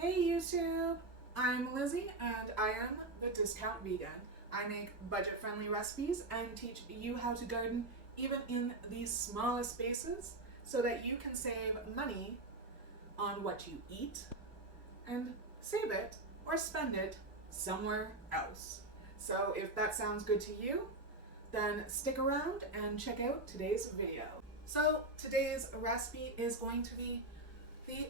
Hey YouTube, I'm Lizzie and I am the Discount Vegan. I make budget-friendly recipes and teach you how to garden even in the smallest spaces so that you can save money on what you eat and save it or spend it somewhere else. So if that sounds good to you, then stick around and check out today's video. So today's recipe is going to be the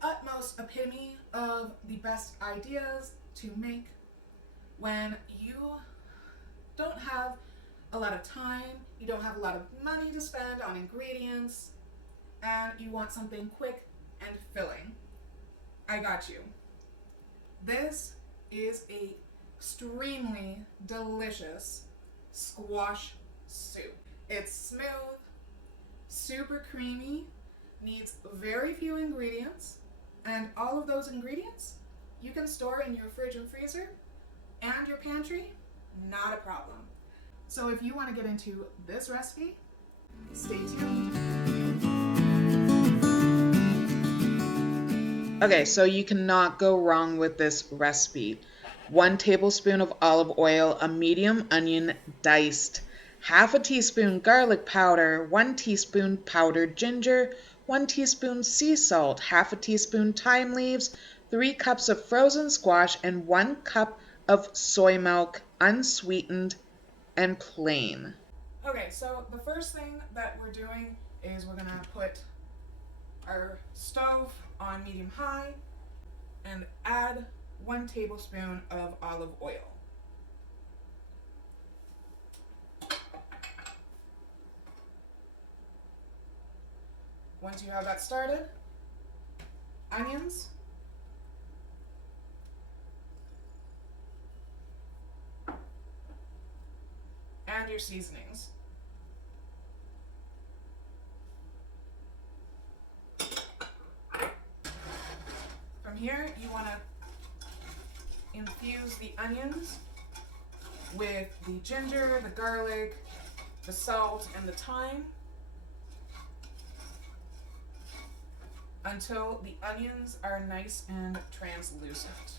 utmost epitome of the best ideas to make when you don't have a lot of time, you don't have a lot of money to spend on ingredients, and you want something quick and filling. I got you. This is a extremely delicious squash soup. It's smooth, super creamy, needs very few ingredients, and all of those ingredients you can store in your fridge and freezer and your pantry, not a problem. So if you want to get into this recipe, stay tuned. Okay, so you cannot go wrong with this recipe. 1 tablespoon of olive oil, a medium onion diced, half a teaspoon garlic powder, 1 teaspoon powdered ginger, 1 teaspoon sea salt, half a teaspoon thyme leaves, 3 cups of frozen squash, and 1 cup of soy milk, unsweetened and plain. Okay, so the first thing that we're doing is we're gonna put our stove on medium high and add 1 tablespoon of olive oil. Once you have that started, onions, and your seasonings. From here, you want to infuse the onions with the ginger, the garlic, the salt, and the thyme until the onions are nice and translucent.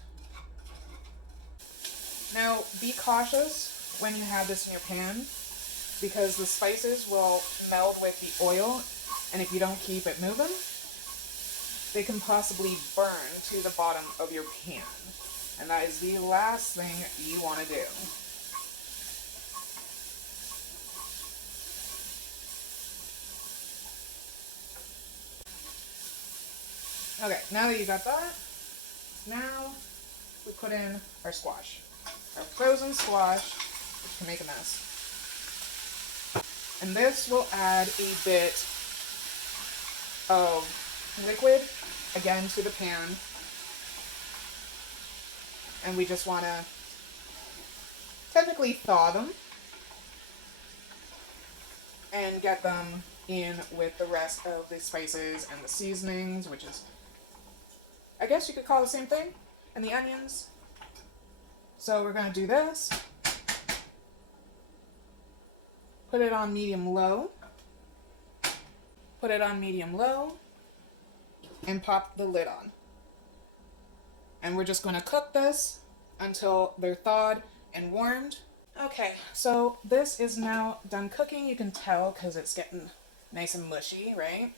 Now, be cautious when you have this in your pan because the spices will meld with the oil, and if you don't keep it moving, they can possibly burn to the bottom of your pan. And that is the last thing you want to do. Okay, now that you got that, now we put in our squash. Our frozen squash, which can make a mess. And this will add a bit of liquid again to the pan. And we just want to technically thaw them and get them in with the rest of the spices and the seasonings, which is, I guess you could call the same thing, and the onions. So we're going to do this. Put it on medium-low. Put it on medium-low. And pop the lid on. And we're just going to cook this until they're thawed and warmed. Okay, so this is now done cooking. You can tell because it's getting nice and mushy, right?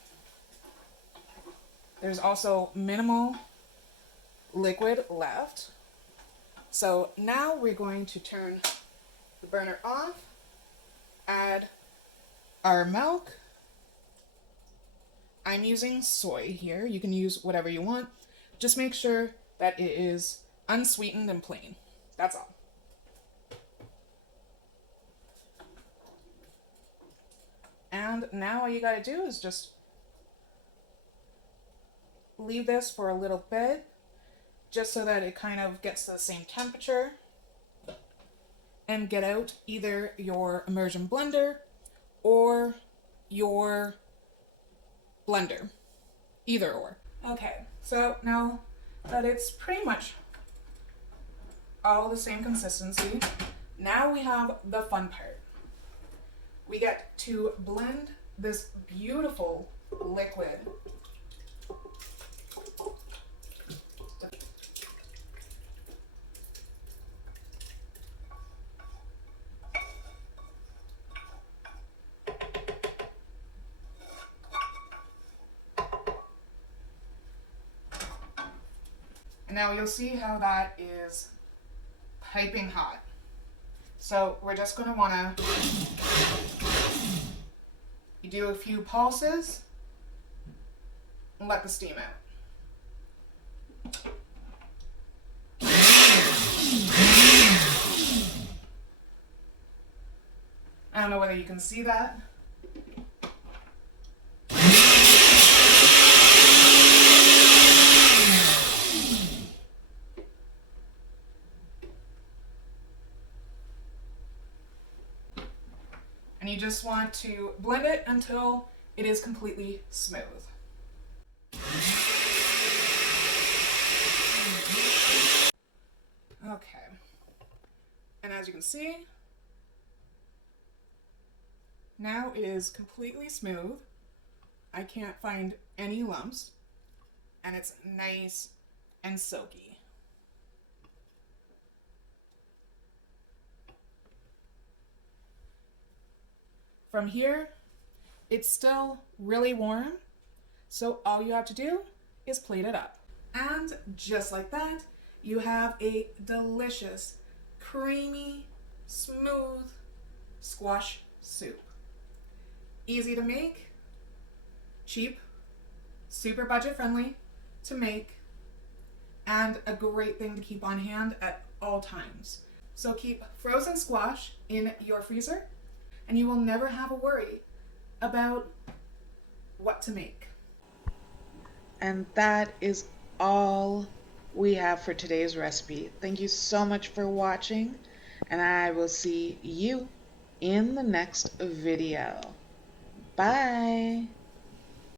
There's also minimal liquid left. So now we're going to turn the burner off, add our milk. I'm using soy here. You can use whatever you want. Just make sure that it is unsweetened and plain. That's all. And now all you gotta do is just leave this for a little bit, just so that it kind of gets to the same temperature, and get out either your immersion blender or your blender. Either or. Okay, so now that it's pretty much all the same consistency, now we have the fun part. We get to blend this beautiful liquid And now you'll see how that is piping hot. So we're just going to want to do a few pulses and let the steam out. I don't know whether you can see that. And you just want to blend it until it is completely smooth. Okay. And as you can see, now it is completely smooth. I can't find any lumps, and it's nice and silky. From here, it's still really warm, so all you have to do is plate it up. And just like that, you have a delicious, creamy, smooth squash soup. Easy to make, cheap, super budget friendly to make, and a great thing to keep on hand at all times. So keep frozen squash in your freezer, and you will never have a worry about what to make. And that is all we have for today's recipe. Thank you so much for watching, and I will see you in the next video. Bye.